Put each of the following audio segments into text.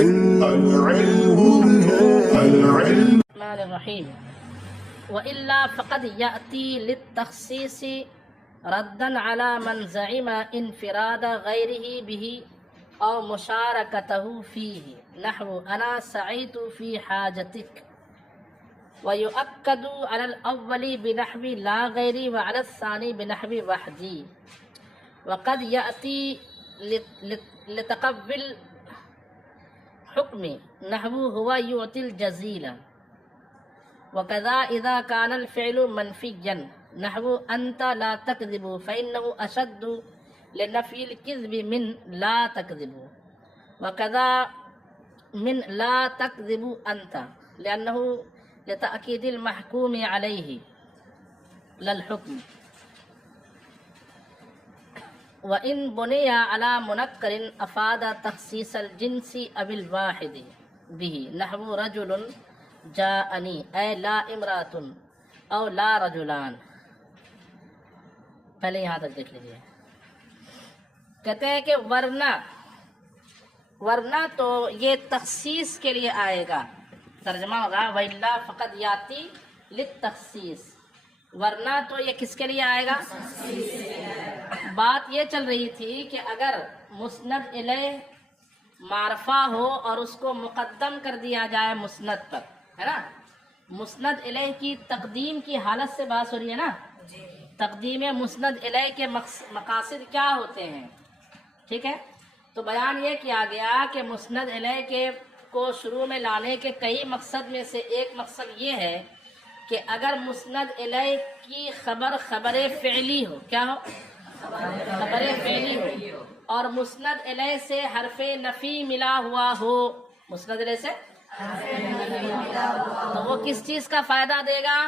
الرحمن الرحیم وإلا فقد يأتي للتخصيص ردا على من زعم انفراد غيره به أو مشاركته فيه نحو أنا سعيت في حاجتك، ويؤكد على الأول بنحو لا غيري وعلى الثاني بنحو وحدي. وقد يأتي لتقبل حكم نحو هو يعطي الجزيل. وكذا إذا كان الفعل منفيا نحو أنت لا تكذب فإنه أشد لنفي الكذب من لا تكذب. وكذا من لا تكذب أنت لأنه لتأكيد المحكوم عليه لا الحكم. وإن بني على منكر أفاد تخصيص الجنس أو الواحد به نحو رجل جاءنی اے لا امرات او لا رجلان. پہلے یہاں تک دیکھ لیجیے. کہتے ہیں کہ ورنہ تو یہ تخصیص کے لیے آئے گا. ترجمہ ہوگا وَإِلَّا فَقَدْ يَأْتِي لِلتَّخْصِيص. ورنہ تو یہ کس کے لیے آئے گا؟ بات یہ چل رہی تھی کہ اگر مسند الیہ معرفہ ہو اور اس کو مقدم کر دیا جائے مسند پر، ہے نا. مسند الیہ کی تقدیم کی حالت سے بات ہو رہی ہے نا. تقدیم مسند الیہ کے مقاصد کیا ہوتے ہیں؟ ٹھیک ہے. تو بیان یہ کیا گیا کہ مسند الیہ کے کو شروع میں لانے کے کئی مقصد میں سے ایک مقصد یہ ہے کہ اگر مسند الیہ کی خبر فعلی ہو، کیا ہو؟ خبر فعلی ہو، اور مسند الیہ سے حرف نفی ملا ہوا ہو. مسند الیہ سے تو وہ کس چیز کا فائدہ دے گا؟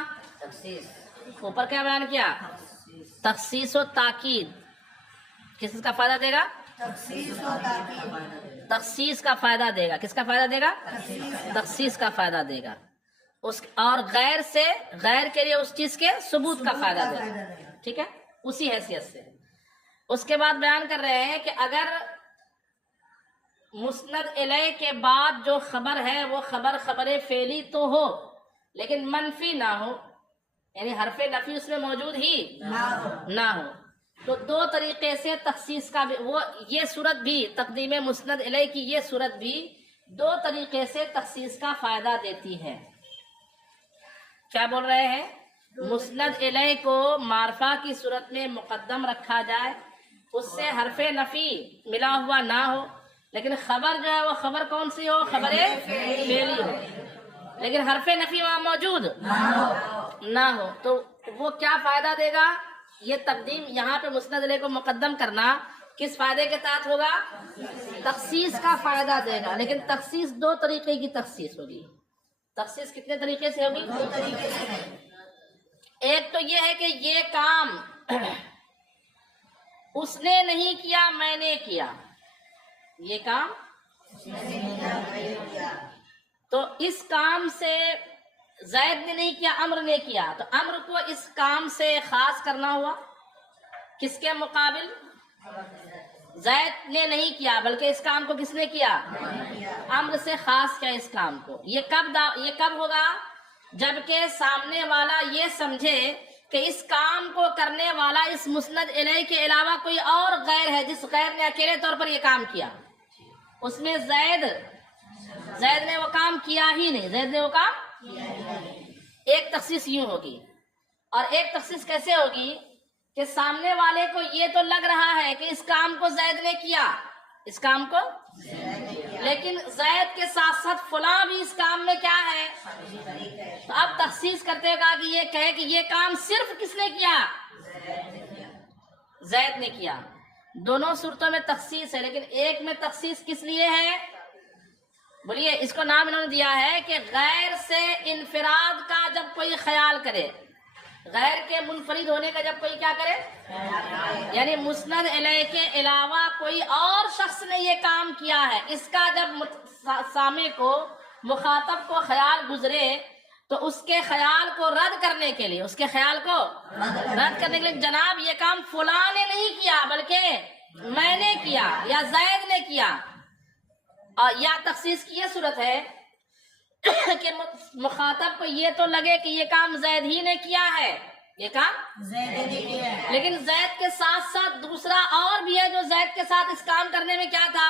اوپر کیا بیان کیا؟ تخصیص و تاکید. کس چیز کا فائدہ دے گا؟ تخصیص کا فائدہ دے گا. کس کا فائدہ دے گا؟ تخصیص کا فائدہ دے گا. اور غیر کے لیے اس چیز کے ثبوت کا فائدہ دے گا. ٹھیک ہے. اسی حیثیت سے اس کے بعد بیان کر رہے ہیں کہ اگر مسند الیہ کے بعد جو خبر ہے وہ خبر فعلی تو ہو لیکن منفی نہ ہو، یعنی حرف نفی اس میں موجود ہی نہ ہو، تو دو طریقے سے تخصیص کا بھی یہ صورت بھی تقدیم مسند الیہ کی یہ صورت بھی دو طریقے سے تخصیص کا فائدہ دیتی ہے. کیا بول رہے ہیں؟ مسند الیہ کو معرفہ کی صورت میں مقدم رکھا جائے، اس سے حرف نفی ملا ہوا نہ ہو، لیکن خبر جو ہے وہ خبر کون سی ہو؟ خبر فعلی ہو، لیکن حرف نفی وہاں موجود نہ ہو. تو وہ کیا فائدہ دے گا؟ یہ تقدیم یہاں پہ مسند الیہ کو مقدم کرنا کس فائدے کے تحت ہوگا؟ تخصیص کا فائدہ دے گا. لیکن تخصیص دو طریقے کی تخصیص ہوگی. تخصیص کتنے طریقے سے ہوگی؟ دو طریقے سے. ایک تو یہ ہے کہ یہ کام اس نے نہیں کیا، میں نے کیا. یہ کام تو اس کام سے زید نے نہیں کیا، امر نے کیا، تو امر کو اس کام سے خاص کرنا ہوا. کس کے مقابل؟ زید نے نہیں کیا بلکہ اس کام کو کس نے کیا؟ امر سے خاص کیا اس کام کو. یہ کب ہوگا؟ جبکہ سامنے والا یہ سمجھے کہ اس کام کو کرنے والا اس مسند الیہ کے علاوہ کوئی اور غیر ہے، جس غیر نے اکیلے طور پر یہ کام کیا. اس میں زید نے وہ کام کیا ہی نہیں. زید نے وہ کام ایک تخصیص یوں ہوگی. اور ایک تخصیص کیسے ہوگی کہ سامنے والے کو یہ تو لگ رہا ہے کہ اس کام کو زید نے کیا، اس کام کو، لیکن زید کے ساتھ ساتھ فلاں بھی اس کام میں کیا ہے. تو اب تخصیص کرتے ہوئے کہا کہ یہ کہے کہ یہ کام صرف کس نے کیا؟ زید نے کیا. دونوں صورتوں میں تخصیص ہے، لیکن ایک میں تخصیص کس لیے ہے؟ بولیے. اس کو نام انہوں نے دیا ہے کہ غیر سے انفراد کا جب کوئی خیال کرے، غیر کے منفرد ہونے کا جب کوئی کیا کرے، یعنی مسند الیہ کے علاوہ کوئی اور شخص نے یہ کام کیا ہے، اس کا جب سامع کو، مخاطب کو خیال گزرے تو اس کے خیال کو رد کرنے کے لیے، جناب یہ کام فلاں نے نہیں کیا بلکہ میں نے کیا یا زید نے کیا، اور یا تخصیص کی یہ صورت ہے کہ مخاطب کو یہ تو لگے کہ یہ کام زید ہی نے کیا ہے، یہ کام زید نے کیا ہے، لیکن زید کے ساتھ ساتھ دوسرا اور بھی ہے جو زید کے ساتھ اس کام کرنے میں کیا تھا،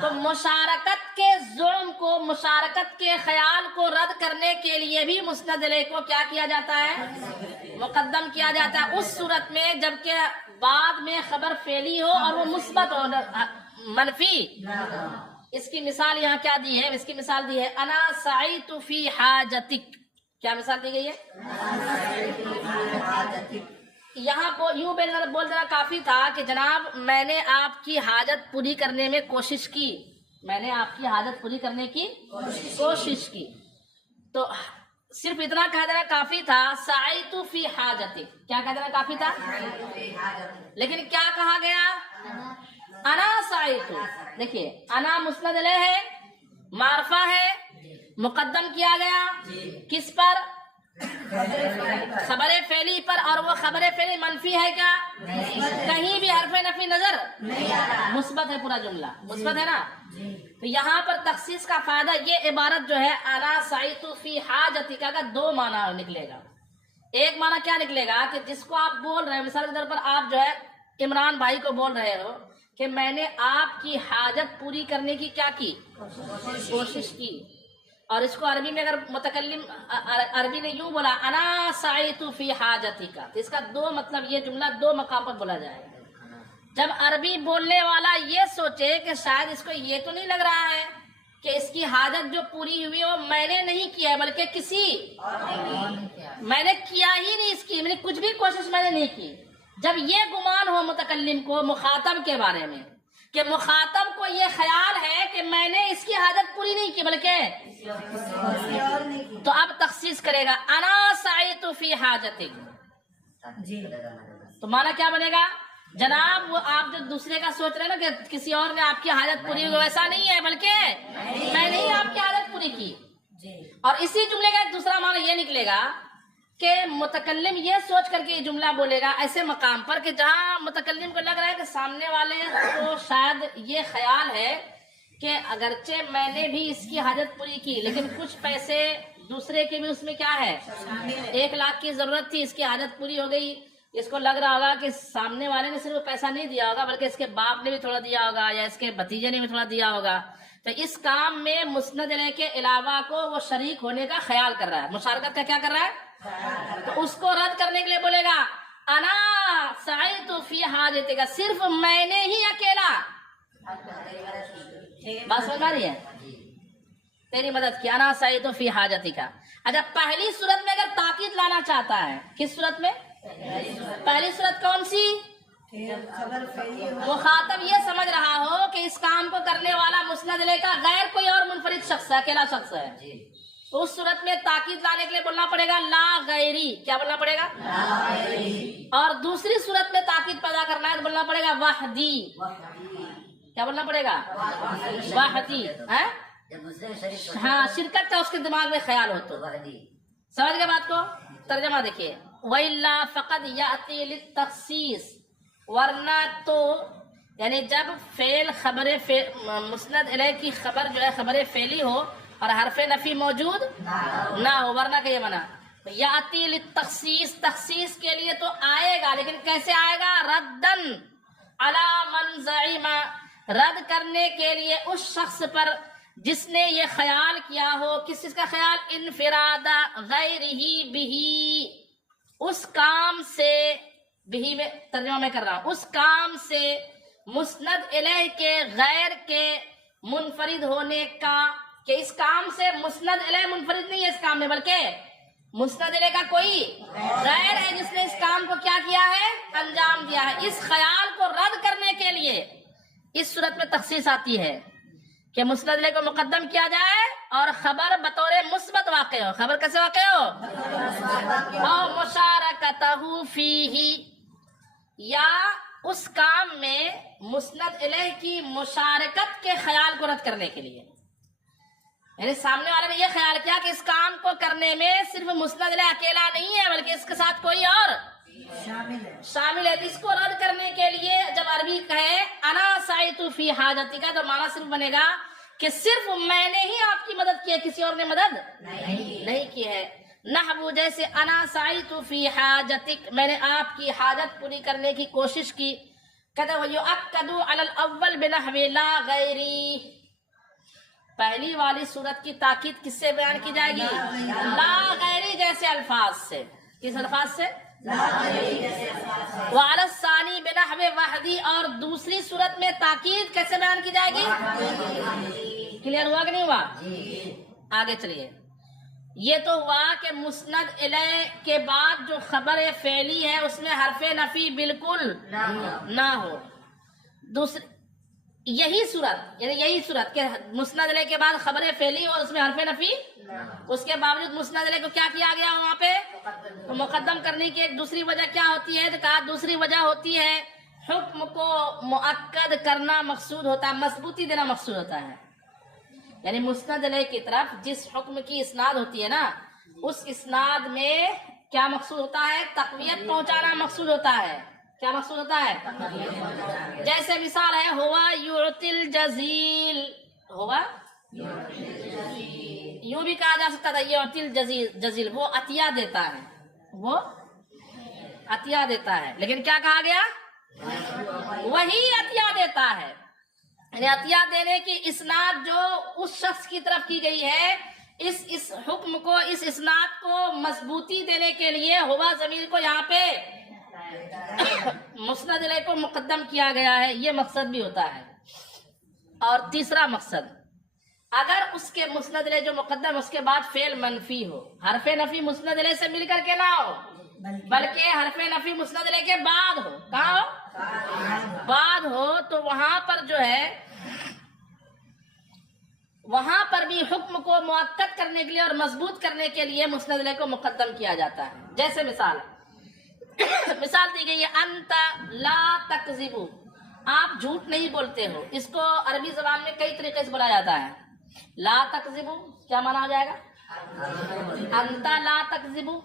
تو مشارکت کے ظلم کو، مشارکت کے خیال کو رد کرنے کے لیے بھی مسند علیہ کو کیا کیا جاتا ہے، مقدم کیا جاتا ہے اس صورت میں جبکہ بعد میں خبر فعلی ہو اور وہ مثبت ہو، منفی۔ اس کی مثال یہاں کیا دی ہے، اس کی مثال دی ہے انا سعیت فی حاجتک، کیا مثال دی گئی ہے، یہاں یوں بول دینا کافی تھا کہ جناب میں نے آپ کی حاجت پوری کرنے میں کوشش کی، میں نے آپ کی حاجت پوری کرنے کی کوشش کی، تو صرف اتنا کہہ دینا کافی تھا، سعیت فی حاجتک، کیا کہہ دینا کافی تھا، لیکن کیا کہا گیا، انا سعیت، دیکھیے انا مسند علیہ ہے، معرفہ ہے، مقدم کیا گیا کس پر، خبر فعلی پر، اور وہ خبر فعلی منفی ہے کیا، کہیں بھی حرف نفی نظر مثبت ہے، پورا جملہ مثبت ہے نا، تو یہاں پر تخصیص کا فائدہ، یہ عبارت جو ہے انا سعیت فی حاجتک کا دو معنی نکلے گا، ایک معنی کیا نکلے گا کہ جس کو آپ بول رہے ہیں، مثال کے طور پر آپ جو ہے عمران بھائی کو بول رہے ہو کہ میں نے آپ کی حاجت پوری کرنے کی کیا کی، کوشش کی، اور اس کو عربی میں اگر متکلم عربی نے یوں بولا انا سعیت فی حاجتک، تو اس کا دو مطلب، یہ جملہ دو مقام پر بولا جائے گا۔ جب عربی بولنے والا یہ سوچے کہ شاید اس کو یہ تو نہیں لگ رہا ہے کہ اس کی حاجت جو پوری ہوئی وہ میں نے نہیں کیا ہے بلکہ کسی میں نے کیا ہی نہیں، اس کی میں نے کچھ بھی کوشش میں نے نہیں کی، جب یہ گمان ہو متکلم کو مخاطب کے بارے میں کہ مخاطب کو یہ خیال ہے کہ میں نے اس کی حاجت پوری نہیں کی بلکہ، تو اب تخصیص کرے گا انا سعیت فی حاجتک، تو معنی کیا بنے گا، جناب وہ آپ جو دوسرے کا سوچ رہے ہیں نا کہ کسی اور نے آپ کی حاجت پوری ہوئی، ویسا نہیں ہے بلکہ میں نے ہی آپ کی حاجت پوری کی۔ اور اسی جملے کا ایک دوسرا معنی یہ نکلے گا کہ متکلم یہ سوچ کر کے یہ جملہ بولے گا ایسے مقام پر کہ جہاں متکلم کو لگ رہا ہے کہ سامنے والے کو شاید یہ خیال ہے کہ اگرچہ میں نے بھی اس کی حاجت پوری کی لیکن کچھ پیسے دوسرے کے بھی اس میں کیا ہے، 1,00,000 کی ضرورت تھی، اس کی حاجت پوری ہو گئی، اس کو لگ رہا ہوگا کہ سامنے والے نے صرف پیسہ نہیں دیا ہوگا بلکہ اس کے باپ نے بھی تھوڑا دیا ہوگا یا اس کے بھتیجے نے بھی تھوڑا دیا ہوگا، تو اس کام میں مسند علیہ کے علاوہ کو وہ شریک ہونے کا خیال کر رہا ہے، مشارکت کا کیا کر رہا ہے، تو اس کو رد کرنے کے لیے بولے گا انا سعیت فی حاجتک، صرف میں نے ہی اکیلا، بات سمجھ آ رہی ہے، تیری مدد کی، انا سعیت فی حاجتک۔ اچھا پہلی صورت میں اگر تاکید لانا چاہتا ہے، کس صورت میں، پہلی صورت کون سی، مخاطب یہ سمجھ رہا ہو کہ اس کام کو کرنے والا مسند علیہ کا غیر کوئی اور منفرد شخص ہے، اکیلا شخص ہے، تو اس صورت میں تاکید لانے کے لیے بولنا پڑے گا لا غیری، کیا بولنا پڑے گا، لا غیری، اور دوسری صورت میں تاکید پیدا کرنا ہے تو بولنا پڑے گا وحدی، کیا بولنا پڑے گا، وحدی، ہاں شرکت کا اس کے دماغ میں خیال ہو تو، سمجھ گئے بات کو، ترجمہ دیکھیے، وَإِلَّا فَقَدْ يَأْتِي لِلتَّخْصِيصِ، ورنہ تو یعنی جب فعل خبر مسند علیہ کی خبر جو ہے خبر فعلی ہو اور حرف نفی موجود نہ ہو، ورنہ کہ یہ منع، یاتی للتخصیص، تخصیص کے لیے تو آئے گا لیکن کیسے آئے گا، ردن علی من زعم، رد کرنے کے لیے اس شخص پر جس نے یہ خیال کیا ہو، کس چیز کا خیال، انفراد غیرہ بہی، اس کام سے، بہی میں ترجمہ میں کر رہا ہوں، اس کام سے مسند علیہ کے غیر کے منفرد ہونے کا، کہ اس کام سے مسند علیہ منفرد نہیں ہے اس کام میں بلکہ مسند علیہ کا کوئی غیر ہے جس نے اس کام کو کیا کیا ہے، انجام دیا ہے، اس خیال کو رد کرنے کے لیے اس صورت میں تخصیص آتی ہے کہ مسند علیہ کو مقدم کیا جائے اور خبر بطور مثبت واقع ہو، خبر کیسے واقع ہو، اور مشارکتہ فیہ، یا اس کام میں مسند علیہ کی مشارکت کے خیال کو رد کرنے کے لیے، یعنی سامنے والے نے یہ خیال کیا کہ اس کام کو کرنے میں صرف مسند علیہ اکیلا نہیں ہے بلکہ اس کے ساتھ کوئی اور شامل ہے. اس کو رد کرنے کے لیے جب عربی کہے انا سعیت فی حاجتی کا تو معنی صرف بنے گا کہ صرف میں نے ہی آپ کی مدد کی ہے, کسی اور نے مدد نہیں کی ہے. نحو جیسے انا سعیت فی حاجتک, میں نے آپ کی حاجت پوری کرنے کی کوشش کی. کہتے ہیں یؤکد علی الاول بنحو لا غیری, پہلی والی صورت کی تاکید کس سے بیان کی جائے گی؟ لا غیری جیسے الفاظ سے. کس الفاظ سے؟ وعلی الثانی بنحو وحدی, اور دوسری صورت میں تاکید کیسے بیان کی جائے گی؟ کلیئر ہوا کہ نہیں ہوا؟ آگے چلیے. یہ تو ہوا کہ مسند الیہ کے بعد جو خبر فعلی ہے اس میں حرف نفی بالکل نہ ہو. دوسری یہی صورت, یعنی یہی صورت کہ مسند الیہ کے بعد خبر فعلی اور اس میں حرف نفی, اس کے باوجود مسند الیہ کو کیا کیا گیا وہاں پہ؟ مقدم کرنے کی ایک دوسری وجہ کیا ہوتی ہے؟ تو کہا دوسری وجہ ہوتی ہے حکم کو مؤکد کرنا مقصود ہوتا ہے, مضبوطی دینا مقصود ہوتا ہے. یعنی مسند الیہ کی طرف جس حکم کی اسناد ہوتی ہے نا, اس اسناد میں کیا مقصود ہوتا ہے؟ تقویت پہنچانا مقصود ہوتا ہے. کیا مقصود ہوتا ہے؟ جیسے مثال ہے ہوا یعطی الجزیل, ہوا یوں بھی کہا جا سکتا تھا یعطی الجزیل, وہ عطیہ دیتا ہے, وہ عطیہ دیتا ہے. لیکن کیا کہا گیا؟ وہی عطیہ دیتا ہے. یعنی عطیہ دینے کی اسناد جو اس شخص کی طرف کی گئی ہے, اس حکم کو, اس اسناد کو مضبوطی دینے کے لیے ہوا ضمیر کو یہاں پہ مسند الیہ کو مقدم کیا گیا ہے. یہ مقصد بھی ہوتا ہے. اور تیسرا مقصد, اگر اس کے مسند الیہ جو مقدم اس کے بعد فعل منفی ہو, حرف نفی مسند الیہ سے مل کر کے نہ ہو بلکہ حرف نفی مسند الیہ کے بعد ہو. کہاں ہو؟ بعد ہو. تو وہاں پر جو ہے, وہاں پر بھی حکم کو مؤکد کرنے کے لیے اور مضبوط کرنے کے لیے مسند الیہ کو مقدم کیا جاتا ہے. جیسے مثال دی گئی ہے انت لا تکذبو, آپ جھوٹ نہیں بولتے ہو. اس کو عربی زبان میں کئی طریقے سے بولا جاتا ہے. لا تکذبو کیا معنی ہو جائے گا؟ انت لا تکذبو,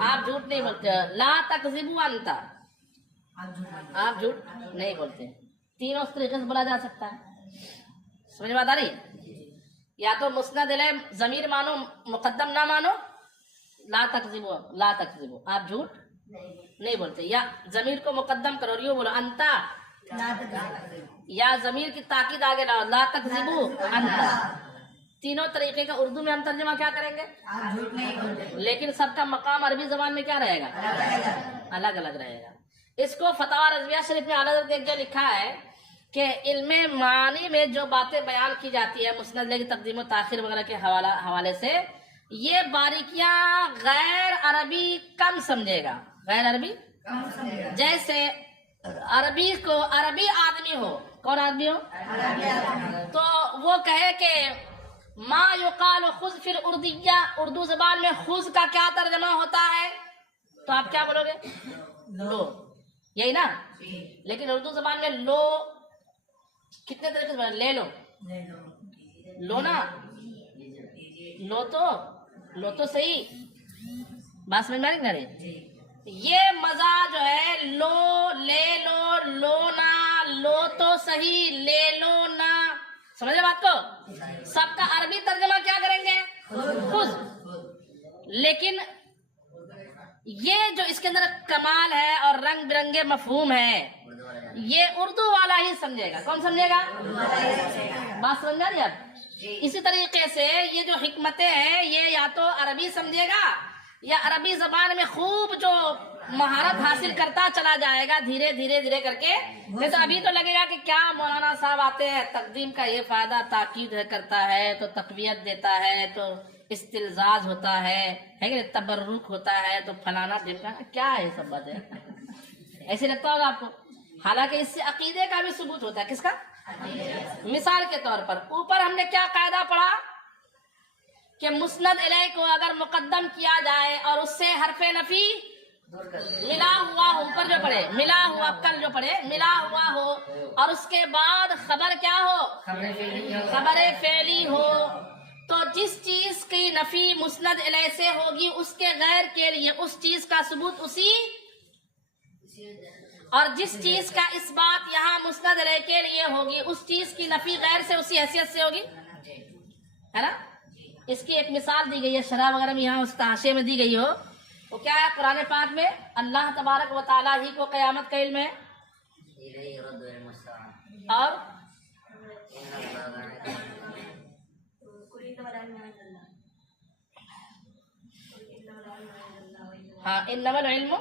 آپ جھوٹ نہیں بولتے. لا تکذبو انت, آپ جھوٹ نہیں بولتے. تینوں طریقے سے بولا جا سکتا ہے. سمجھ میں بات آ رہی؟ یا تو مسند الیہ ضمیر مانو مقدم نہ مانو, لا تکذبو, لا تکذبو آپ جھوٹ نہیں بولتے, یا ضمیر کو مقدم کرو یوں بولو انتا, یا ضمیر کی تاکید آگے لاؤ لا تکذبو انتا. تینوں طریقے کا اردو میں ہم ترجمہ کیا کریں گے؟ لیکن سب کا مقام عربی زبان میں کیا رہے گا؟ الگ الگ رہے گا. اس کو فتاوی رضویہ شریف میں اعلیٰ حضرت جو لکھا ہے کہ علم معانی میں جو باتیں بیان کی جاتی ہے مسند الیہ کی تقدیم و تاخیر وغیرہ کے حوالے سے, یہ باریکیاں غیر عربی کم سمجھے گا. غیر عربی جیسے عربی کو, عربی آدمی ہو, کون آدمی ہو تو وہ کہے کہ ما یقال خذ فی الاردیہ, اردو زبان میں خذ کا کیا ترجمہ ہوتا ہے؟ تو آپ کیا بولو گے؟ لو, یہی نا. لیکن اردو زبان میں لو کتنے طریقے سے لے لو, لو نا, لو تو صحیح بات سمجھ میں آ رہی. یہ مزہ جو ہے لو, لے لو, لو نا, لو تو صحیح, لے لو نا. سمجھے بات کو؟ سب کا عربی ترجمہ کیا کریں گے؟ خود. لیکن یہ جو اس کے اندر کمال ہے اور رنگ برنگے مفہوم ہے, یہ اردو والا ہی سمجھے گا. کون سمجھے گا؟ بات سمجھ میں آ رہی ہے اب؟ اسی طریقے سے یہ جو حکمتیں ہیں یہ یا تو عربی سمجھے گا یا عربی زبان میں خوب جو مہارت حاصل کرتا چلا جائے گا دھیرے دھیرے کر کے. نہیں تو ابھی تو لگے گا کہ کیا مولانا صاحب آتے ہیں, تقدیم کا یہ فائدہ تاکید کرتا ہے تو تقویت دیتا ہے تو استلزاز ہوتا ہے کہ تبرک ہوتا ہے تو فلانا ڈھمکانا, کیا ہے یہ سب باتیں؟ ایسے لگتا ہوگا آپ کو. حالانکہ اس سے عقیدے کا بھی ثبوت ہوتا ہے. کس کا؟ مثال کے طور پر اوپر ہم نے کیا قاعدہ پڑھا کہ مسند الیہ کو اگر مقدم کیا جائے اور اس سے حرف نفی ملا ہوا ہو, اوپر جو پڑھے ملا ہوا, کل جو پڑھے ملا ہوا ہو, اور اس کے بعد خبر کیا ہو؟ خبر فعلی ہو. تو جس چیز کی نفی مسند الیہ سے ہوگی اس کے غیر کے لیے اس چیز کا ثبوت اسی، اور جس چیز کا اثبات یہاں مسند الیہ کے لیے ہوگی اس چیز کی نفی غیر سے اسی حیثیت سے ہوگی، ہے نا؟ اس کی ایک مثال دی گئی ہے شرح وغیرہ میں، یہاں اس تحاشے میں دی گئی ہو، وہ کیا ہے؟ قرآن پاک میں اللہ تبارک و تعالیٰ ہی کو قیامت کا علم ہے، اور ہاں انما العلم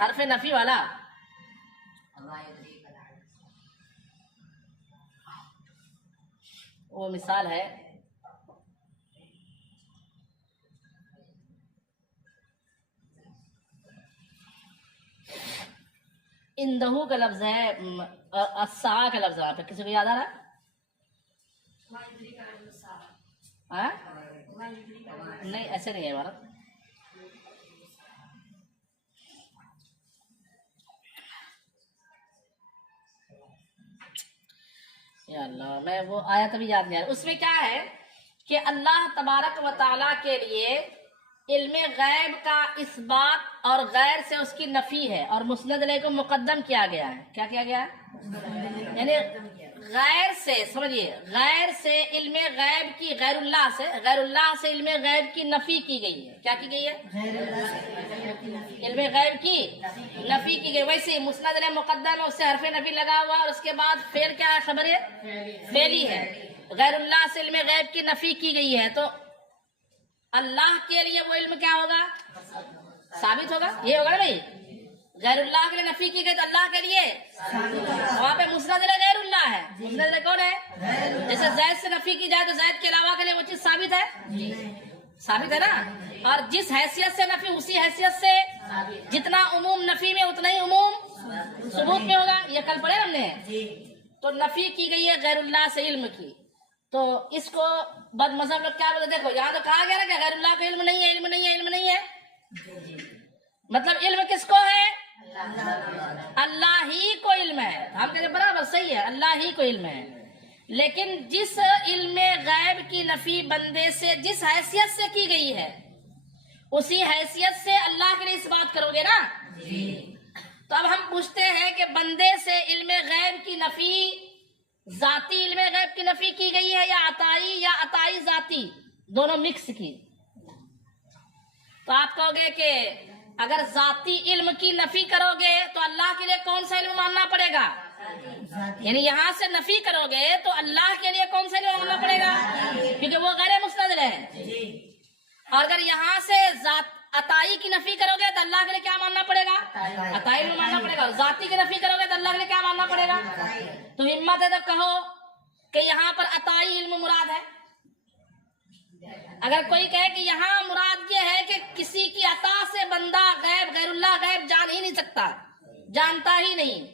حرف نفی والا، وہ مثال ہے اندہو کا لفظ ہے، الساعہ کا لفظ ہے، کسی کو یاد آ رہا ہے؟ نہیں ایسے نہیں ہے ہمارا، یا اللہ میں وہ آیت ابھی یاد نہیں آ رہا۔ اس میں کیا ہے کہ اللہ تبارک و تعالیٰ کے لیے علم غیب کا اثبات اور غیر سے اس کی نفی ہے، اور مسند علیہ کو مقدم کیا گیا ہے۔ کیا کیا گیا ہے؟ یعنی غیر سے، سمجھیے، غیر سے علم غیب کی، غیر اللہ سے علم غیب کی نفی کی گئی ہے۔ کیا کی گئی ہے؟ علم غیب کی نفی کی گئی۔ ویسے مسند علیہ مقدم ہے، اس سے حرف نفی لگا ہوا، اور اس کے بعد فعل کیا ہے؟ خبر ہے فعلی ہے۔ غیر اللہ سے علم غیب کی نفی کی گئی ہے، تو اللہ کے لیے وہ علم کیا ہوگا؟ ثابت ہوگا، یہ ہوگا نا بھائی؟ غیر اللہ کے لیے نفی کی گئی تو اللہ کے لیے وہاں پہ مسند علیہ غیر اللہ ہے، مسند علیہ کون ہے؟ جیسے زید سے نفی کی جائے تو زید کے علاوہ کے لیے وہ چیز ثابت ہے، ثابت ہے نا؟ اور جس حیثیت سے نفی اسی حیثیت سے، جتنا عموم نفی میں اتنا ہی عموم ثبوت میں ہوگا، یہ کل پڑھے ہم نے۔ تو نفی کی گئی ہے غیر اللہ سے علم کی، تو اس کو بد مذہب لوگ کیا بولتے؟ دیکھو یہاں تو کہا گیا نا کہ غیر اللہ کا علم نہیں ہے، علم نہیں ہے، علم نہیں ہے، مطلب علم کس کو ہے؟ اللہ ہی کو علم ہے۔ ہم کہتے ہیں برابر صحیح ہے، اللہ ہی کو علم ہے، لیکن جس علم غیب کی نفی بندے سے جس حیثیت سے کی گئی ہے اسی حیثیت سے اللہ کے لیے اس بات کرو گے نا۔ تو اب ہم پوچھتے ہیں کہ بندے سے علم غیب کی نفی، ذاتی علم غیب کی نفی کی گئی ہے یا عطائی ذاتی، دونوں مکس کی؟ تو آپ کہو گے کہ اگر ذاتی علم کی نفی کرو گے تو اللہ کے لیے کون سا علم ماننا پڑے گا؟ یعنی یہاں سے نفی کرو گے تو اللہ کے لیے کون سا علم ماننا پڑے گا؟ کیونکہ وہ غیر مستند ہے۔ اور اگر یہاں سے عطائی کی نفی کرو گے تو اللہ کے لیے کیا ماننا پڑے گا؟ عطائی علم ماننا پڑے گا۔ اور ذاتی کی نفی کرو گے تو اللہ کے لیے کیا ماننا پڑے گا؟ تو ہمت ہے تو کہو کہ یہاں پر عطائی علم مراد ہے۔ اگر کوئی کہے کہ یہاں مراد یہ ہے کہ کسی کی عطا سے بندہ غیب، غیر اللہ غیب جان ہی نہیں سکتا، جانتا ہی نہیں،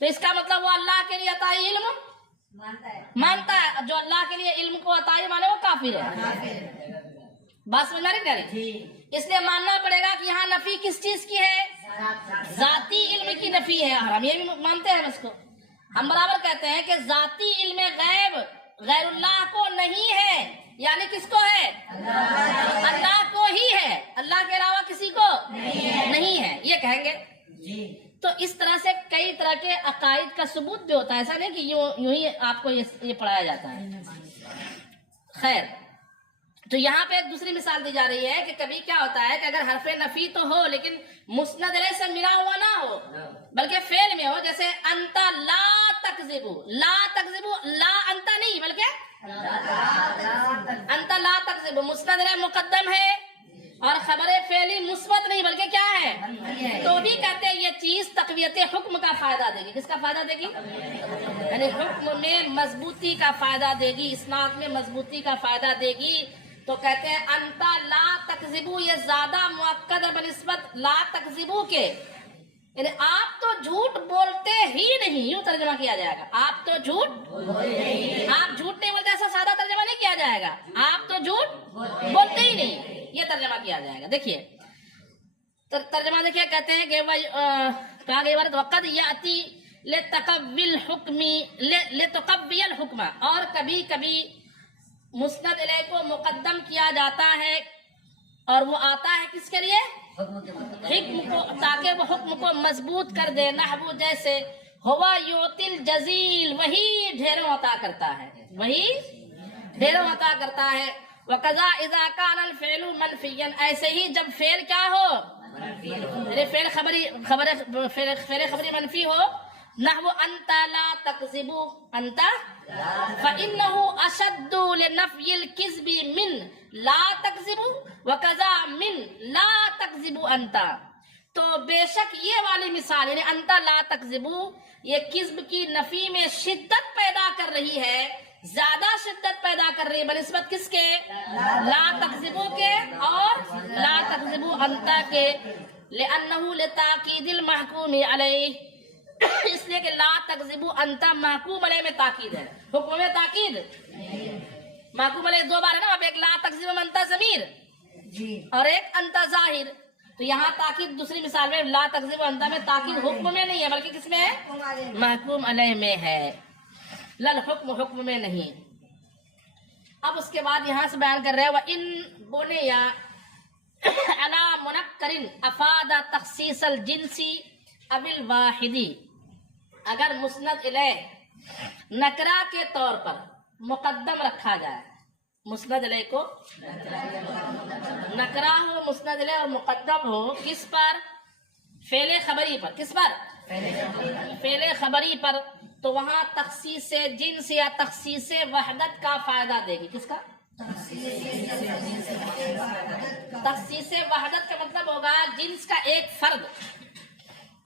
تو اس کا مطلب وہ اللہ کے لیے عطائی علم مانتا ہے۔ جو اللہ کے لیے علم کو عطائی مانے وہ کافر ہے۔ بات سمجھ میں نہیں آ رہی؟ اس لیے ماننا پڑے گا کہ یہاں نفی کس چیز کی ہے؟ ذاتی علم کی نفی ہے، اور ہم یہ بھی مانتے ہیں اس کو۔ ہم برابر کہتے ہیں کہ ذاتی علم غیب غیر اللہ کو نہیں ہے، یعنی کس کو ہے؟ اللہ کو ہی ہے، اللہ کے علاوہ کسی کو نہیں ہے، یہ کہیں گے۔ تو اس طرح سے کئی طرح کے عقائد کا ثبوت بھی ہوتا ہے، ایسا نہیں کہ یوں ہی آپ کو یہ پڑھایا جاتا ہے۔ خیر، تو یہاں پہ ایک دوسری مثال دی جا رہی ہے کہ کبھی کیا ہوتا ہے کہ اگر حرف نفی تو ہو لیکن مسند علیہ سے ملا ہوا نہ ہو، بلکہ فعل میں ہو، جیسے انتا لا تکذبو، لا تکذبو، لا انتا نہیں بلکہ انتا لا تکذبو، مسند علیہ مقدم ہے اور خبر فعلی مثبت نہیں بلکہ کیا ہے؟ تو بھی کہتے ہیں یہ چیز تقویت حکم کا فائدہ دے گی۔ کس کا فائدہ دے گی؟ یعنی حکم میں مضبوطی کا فائدہ دے گی، اسناد میں مضبوطی کا فائدہ دے گی۔ تو کہتے ہیں انتا لا تکذبو، یہ زیادہ مؤکد ہے بنسبت لا تکذبو کے، یعنی آپ تو جھوٹ بولتے ہی نہیں، یوں ترجمہ کیا جائے گا۔ آپ تو جھوٹ، آپ جھوٹ نہیں بولتے، ایسا سادہ ترجمہ نہیں کیا جائے گا، آپ تو جھوٹ بولتے ہی نہیں، یہ ترجمہ کیا جائے گا۔ دیکھیے ترجمہ دیکھیے، کہتے ہیں کہ کہا گئی عبارت وقت یاتی لتقوی الحکم، لتقوی الحکم، اور کبھی کبھی مسند الیہ کو مقدم کیا جاتا ہے اور وہ آتا ہے کس کے لیے؟ حکم کو، تاکہ وہ حکم کو مضبوط کر دے. نحو جیسے ہوا یوتل جزیل، وہی ڈھیروں عطا کرتا ہے، وہی ڈھیروں عطا کرتا ہے. وقضا اذا کان الفعل منفیا، ایسے ہی جب فعل کیا ہو، فعل خبری منفی ہو. نحو انت لا تکذب، انت فانه اشد لنفی الکذب من لا تکذب، وقضا من لا تکذب انت. تو بے شک یہ والی مثال یعنی انت لا تکذب، یہ کذب کی نفی میں شدت پیدا کر رہی ہے، زیادہ شدت پیدا کر رہی ہے بنسبت کس کے؟ لا تکذبو کے اور لا تکذبو انت کے. لأنه لتاکید المحکوم علیہ، اس لیے کہ لا تکذبو انت محکوم علیہ میں تاکید ہے. حکم میں تاکید محکوم علیہ دو بار ہے نا، اب ایک لا تکذبو انت ضمیر اور ایک انت ظاہر. تو یہاں تاکید دوسری مثال میں لا تکذبو انت میں تاکید حکم میں نہیں ہے بلکہ کس میں ہے؟ محکوم علیہ میں ہے، لل حکم حکم میں نہیں. اب اس کے بعد یہاں سے بیان کر رہے ہیں وَإِن بُنِيَ عَلَى مُنَكَّرٍ أَفَادَ تَخْصِيصَ الْجِنْسِ أَوِ الْوَاحِدِ، اگر مسند الیہ نکرہ کے طور پر مقدم رکھا جائے، مسند الیہ کو نکرہ ہو مسند الیہ اور مقدم ہو کس پر؟ فعل خبری پر. کس پر؟ فعل خبری پر. تو وہاں تخصیص جنس یا تخصیص وحدت کا فائدہ دے گی. کس کا؟ تخصیص وحدت کا مطلب ہوگا جنس کا ایک فرد،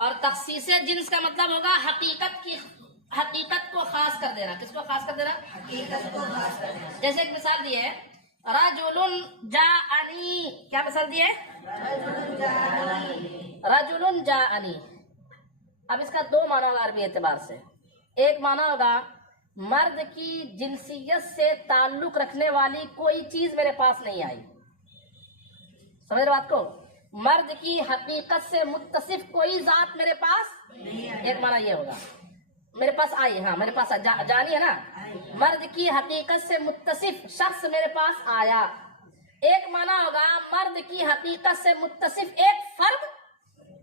اور تخصیص جنس کا مطلب ہوگا حقیقت کو خاص کر دینا. کس کو خاص کر دینا؟ حقیقت کو خاص کر دینا. جیسے ایک مثال دی ہے رجل جاءنی، کیا مثال دی ہے؟ رجل جاءنی. اب اس کا دو معنی ہوگا عربی اعتبار سے. ایک معنی ہوگا مرد کی جنسیت سے تعلق رکھنے والی کوئی چیز میرے پاس نہیں آئی. سمجھ رہے بات کو؟ مرد کی حقیقت سے متصف کوئی ذات میرے پاس نہیں آئی. ایک معنی یہ ہوگا میرے پاس آئی. ہاں میرے پاس جانی ہے نا، مرد کی حقیقت سے متصف شخص میرے پاس آیا. ایک معنی ہوگا مرد کی حقیقت سے متصف ایک فرد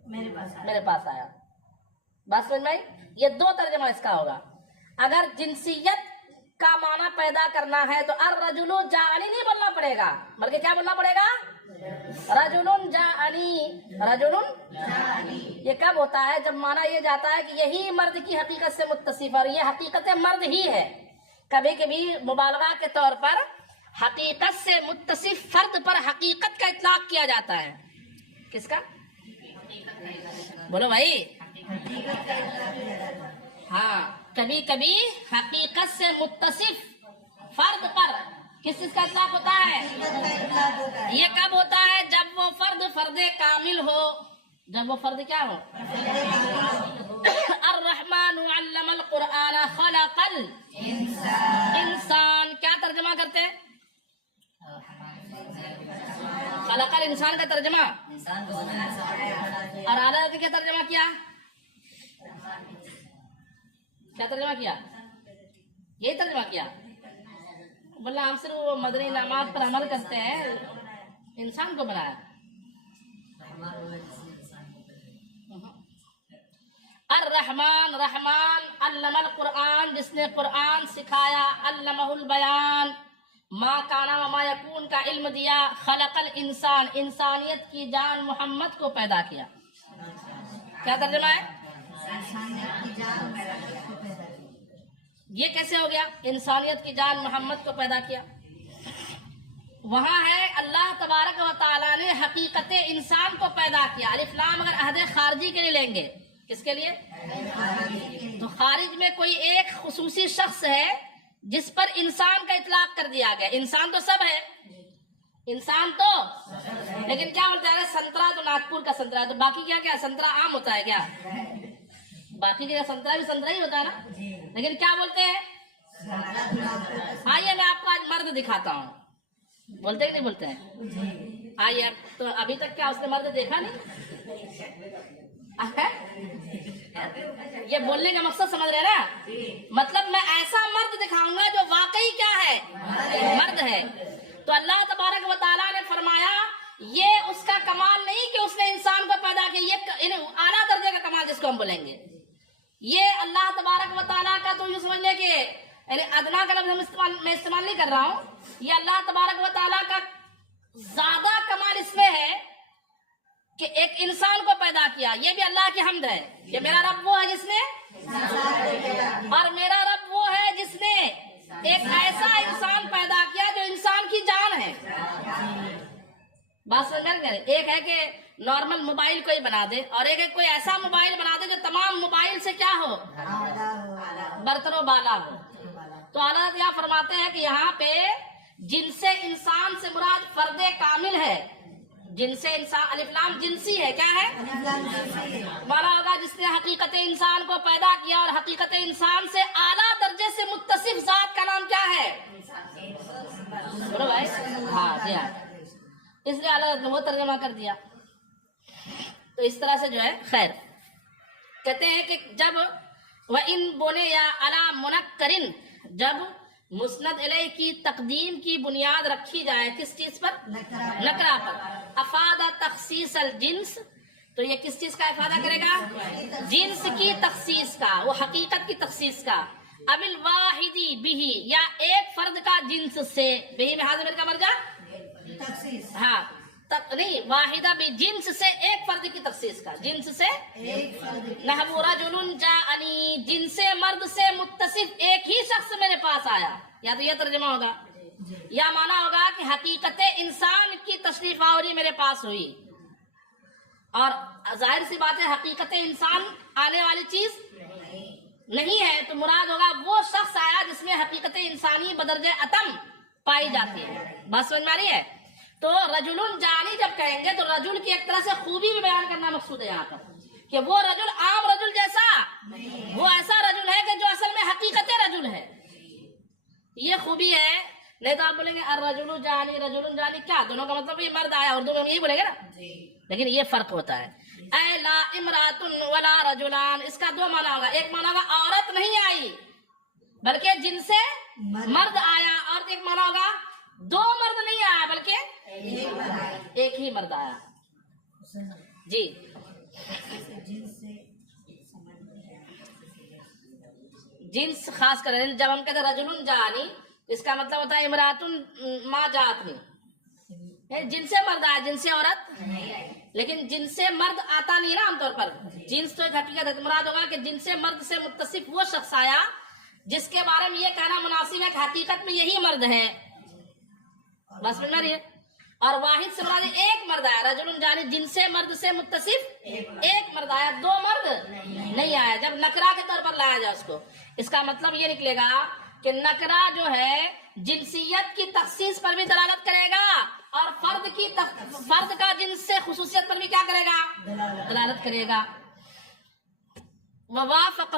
میرے پاس آیا. بات سمجھ میں آئی؟ یہ دو ترجمہ اس کا ہوگا. اگر جنسیت کا معنی پیدا کرنا ہے تو الرجل جاءنی نہیں بولنا پڑے گا بلکہ کیا بولنا پڑے گا؟ رجل جاءنی. رجل یہ کب ہوتا ہے؟ جب معنی یہ جاتا ہے کہ یہی مرد کی حقیقت سے متصف اور یہ حقیقت مرد ہی ہے. کبھی کبھی مبالغہ کے طور پر حقیقت سے متصف فرد پر حقیقت کا اطلاق کیا جاتا ہے. کس کا؟ بولو بھائی. ہاں کبھی کبھی حقیقت سے متصف فرد پر کس چیز کا اطلاق ہوتا ہے؟ یہ کب ہوتا ہے؟ جب وہ فرد کامل ہو. جب وہ فرد کیا ہو؟ الرحمن علم القرآن خلق الانسان. کیا ترجمہ کرتے ہیں؟ خلق الانسان کا ترجمہ. اور اعلیٰ کیا ترجمہ کیا؟ کیا ترجمہ کیا؟ یہی ترجمہ کیا. بولنا ہم صرف وہ مدنی انعامات پر عمل کرتے ہیں، انسان کو بنایا. الرحمن رحمان، علم القرآن جس نے قرآن سکھایا، علمہ البیان ما کانا وما یکون کا علم دیا، خلق الانسان انسانیت کی جان محمد کو پیدا کیا. کیا ترجمہ ہے؟ یہ کیسے ہو گیا؟ انسانیت کی جان محمد کو پیدا کیا. وہاں ہے اللہ تبارک و تعالیٰ نے حقیقت انسان کو پیدا کیا. الف لام اگر عہد خارجی کے لیے لیں گے، کس کے لیے؟ تو خارج میں کوئی ایک خصوصی شخص ہے جس پر انسان کا اطلاق کر دیا گیا. انسان تو سب ہے، انسان تو، لیکن کیا بولتے ہیں سنترا تو ناگپور کا سنترا، تو باقی کیا کیا سنترا عام ہوتا ہے کیا؟ باقی جگہ سنترا بھی سنترا ہی ہوتا ہے نا، لیکن کیا بولتے ہیں؟ آئیے میں آپ کو آج مرد دکھاتا ہوں. بولتے کہ نہیں بولتے ہیں؟ آئیے. تو ابھی تک کیا اس نے مرد دیکھا نہیں؟ یہ بولنے کا مقصد سمجھ رہے نا؟ مطلب میں ایسا مرد دکھاؤں گا جو واقعی کیا ہے؟ مرد اللہ تبارک و تعالیٰ نے فرمایا یہ اس کا کمال نہیں کہ اس نے انسان کو پیدا کیا، یہ اعلیٰ درجے کا کمال جس کو ہم بولیں گے، یہ اللہ تبارک و تعالیٰ کا تو یوں سمجھ لے کہ یعنی ادنا کا لفظ میں استعمال نہیں کر رہا ہوں، یہ اللہ تبارک و تعالیٰ کا زیادہ کمال اس میں ہے کہ ایک انسان کو پیدا کیا، یہ بھی اللہ کی حمد ہے کہ میرا رب وہ ہے جس نے، اور میرا رب وہ ہے جس نے ایک ایسا انسان پیدا کیا جو انسان کی جان ہے۔ بات سمجھ میں نہیں؟ ایک ہے کہ نارمل موبائل کوئی بنا دے، اور ایک ہے کوئی ایسا موبائل بنا دے جو تمام موبائل سے کیا ہو، برتر و بالا ہو۔ تو اعلیٰ یہاں فرماتے ہیں کہ یہاں پہ جن سے انسان سے مراد فرد کامل ہے، جن سے انسان، الف لام جنسی ہے، کیا ہے؟ مانا ہوگا جس نے حقیقت انسان کو پیدا کیا، اور حقیقت انسان سے اعلیٰ درجے سے متصف ذات کا نام کیا ہے؟ بولو بھائی، ہاں جی ہاں، اس لیے اعلیٰ نے وہ ترجمہ کر دیا۔ تو اس طرح سے جو ہے، خیر کہتے ہیں کہ جب وَإِن بُنِيَ عَلَى مُنَكَّرٍ، جب مسند الیہ کی تقدیم کی بنیاد رکھی جائے کس چیز پر؟ نکرہ پر، افادہ تخصیص الجنس، تو یہ کس چیز کا افادہ کرے گا؟ جنس کی تخصیص کا، وہ حقیقت کی تخصیص کا، اب الواحدی بہی، یا ایک فرد کا جنس سے، بہی میں حاضر کا مرجع ہاں نہیں، واحدہ بھی جنس سے، ایک فرد کی تخصیص کا، جنس سے، نحو رجل جاءنی، جن سے مرد سے متصف ایک ہی شخص میرے پاس آیا، یا تو یہ ترجمہ ہوگا، یا مانا ہوگا کہ حقیقت انسان کی تشریف آوری میرے پاس ہوئی، اور ظاہر سی بات ہے حقیقت انسان آنے والی چیز نہیں ہے، تو مراد ہوگا وہ شخص آیا جس میں حقیقت انسانی بدرجہ اتم پائی جاتی ہے۔ بات سمجھ میں آ رہی ہے؟ تو رجل جانی جب کہیں گے تو رجل کی ایک طرح سے خوبی بھی بیان کرنا مقصود ہے یہاں پر، کہ وہ رجل عام رجل جیسا، وہ ایسا رجل ہے کہ جو اصل میں حقیقت رجل ہے، یہ خوبی ہے۔ نہیں تو آپ بولیں گے الرجل جانی، رجل جانی، کیا دونوں کا مطلب یہ مرد آیا، اردو میں یہی بولیں گے نا، لیکن یہ فرق ہوتا ہے۔ اے لا امرات ولا رجلان، اس کا دو معنی ہوگا، ایک معنی ہوگا عورت نہیں آئی بلکہ جن سے مرد آیا، اور ایک معنی ہوگا دو مرد نہیں آیا بلکہ ایک ہی مرد آیا۔ جی جنس خاص کر جب ہم کہتے ہیں رجل جانی، اس کا مطلب ہوتا ہے امراتن ما جاتنی، جن سے مرد آیا، جن سے عورت، لیکن جن سے مرد آتا نہیں نا عام طور پر، جنس تو ایک حقیقت ہے، مراد ہوگا کہ جن سے مرد سے متصف وہ شخص آیا جس کے بارے میں یہ کہنا مناسب ہے کہ حقیقت میں یہی مرد ہے۔ بس سمجھ میں آ رہی ہے؟ اور واحد سے مراد ایک مرد آیا، رجل جانی، جن سے مرد سے متصف ایک مرد آیا، دو مرد نہیں آیا، جب نکرہ کے طور پر لایا جائے اس کو، اس کا مطلب یہ نکلے گا کہ نکرہ جو ہے جنسیت کی تخصیص پر بھی دلالت کرے گا، اور فرد کا جنس سے خصوصیت پر بھی کیا کرے گا؟ دلالت کرے گا۔ ووافقہ